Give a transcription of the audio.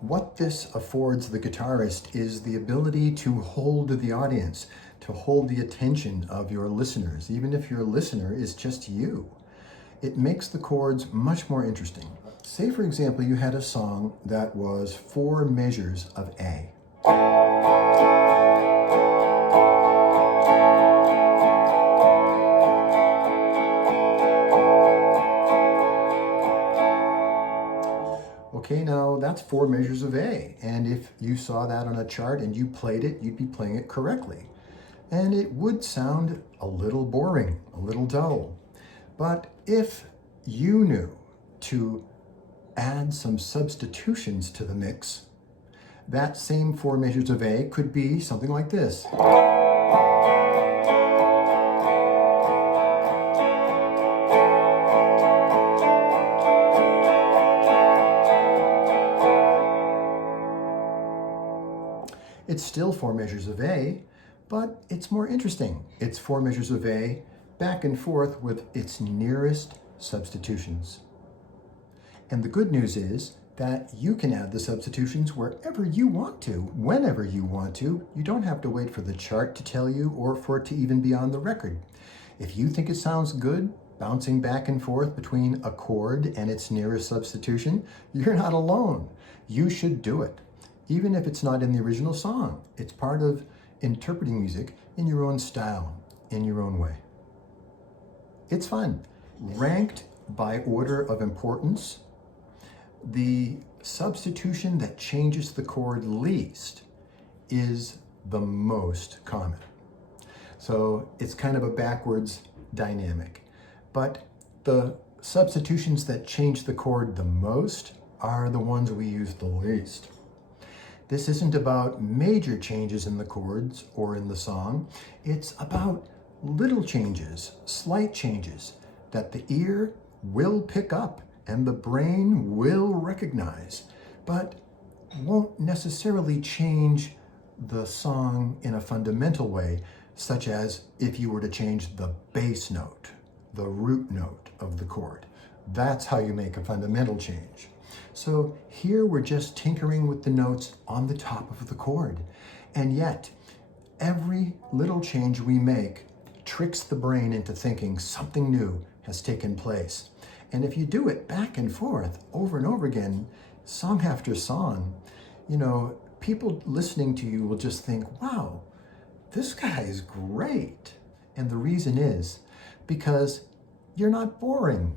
What this affords the guitarist is the ability to hold the audience, to hold the attention of your listeners, even if your listener is just you. It makes the chords much more interesting. Say, for example, you had a song that was 4 measures of A. Okay, now that's 4 measures of A, and if you saw that on a chart and you played it, you'd be playing it correctly. And it would sound a little boring, a little dull. But if you knew to add some substitutions to the mix, that same 4 measures of A could be something like this. It's still 4 measures of A, but it's more interesting. It's 4 measures of A back and forth with its nearest substitutions. And the good news is that you can add the substitutions wherever you want to, whenever you want to. You don't have to wait for the chart to tell you or for it to even be on the record. If you think it sounds good, bouncing back and forth between a chord and its nearest substitution, you're not alone. You should do it. Even if it's not in the original song, it's part of interpreting music in your own style, in your own way. It's fun. Ranked by order of importance, the substitution that changes the chord least is the most common. So it's kind of a backwards dynamic. But the substitutions that change the chord the most are the ones we use the least. This isn't about major changes in the chords or in the song. It's about little changes, slight changes that the ear will pick up and the brain will recognize, but won't necessarily change the song in a fundamental way, such as if you were to change the bass note, the root note of the chord. That's how you make a fundamental change. So here we're just tinkering with the notes on the top of the chord. And yet, every little change we make tricks the brain into thinking something new has taken place. And if you do it back and forth over and over again, song after song, people listening to you will just think, wow, this guy is great. And the reason is because you're not boring.